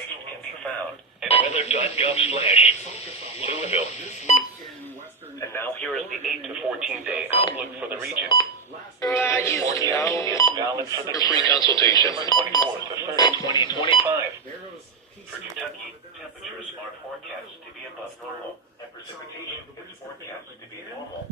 information can be found at weather.gov/Louisville. And now here is the 8 to 14 day outlook for the region. This forecast is valid for the free consultation from 24th to 3rd, 2025. For Kentucky, temperatures are forecast to be above normal, and precipitation is forecast to be normal.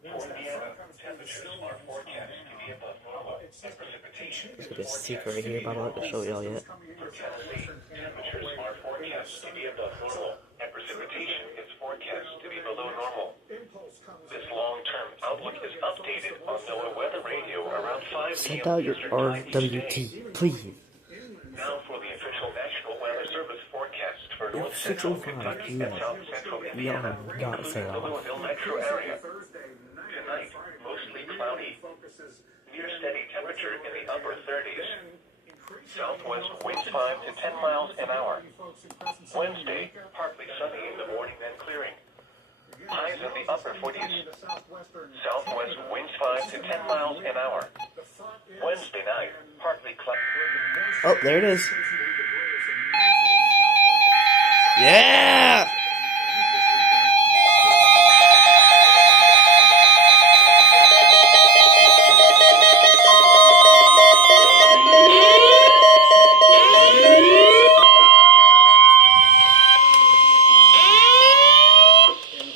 For Indiana, temperatures are forecast to be above normal, and precipitation is There's a secret right here, but I'm not going to show y'all yet. For Tennessee, temperatures are forecast to be above normal, and precipitation is forecast to be below normal. This long-term outlook is updated on NOAA Weather Radio around 5 Send p.m. out your Eastern Time each day. RWT, please. Now for the official National Weather Service forecast for North It's Central 6:05 Kentucky p.m. and South Central Y'all Indiana, have got to say including the off. Louisville metro area. Tonight, mostly cloudy. Near steady temperature in the upper 30s. Southwest winds 5 to 10 miles an hour. Wednesday, partly sunny in the morning then clearing. Highs in the upper 40s. Southwest winds 5 to 10 miles an hour. Wednesday night, partly cloudy. Oh, there it is. Yeah!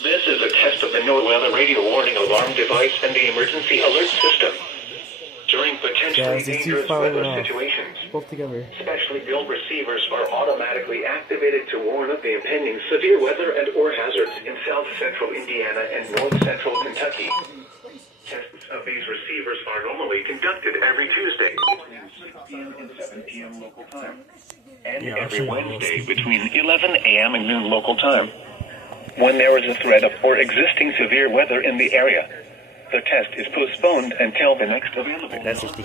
This is a test of the NOAA Weather Radio Warning Alarm device and the Emergency Alert System. During potentially Guys, it's too dangerous far weather off. situations, Both together. specially built receivers are automatically activated to warn of the impending severe weather and or hazards in south central Indiana and north central Kentucky. Tests of these receivers are normally conducted every Tuesday between 6 p.m. and 7 p.m. local time, and every Wednesday between 11 a.m. and noon local time. When there is a threat of or existing severe weather in the area, the test is postponed until the next available. That's just the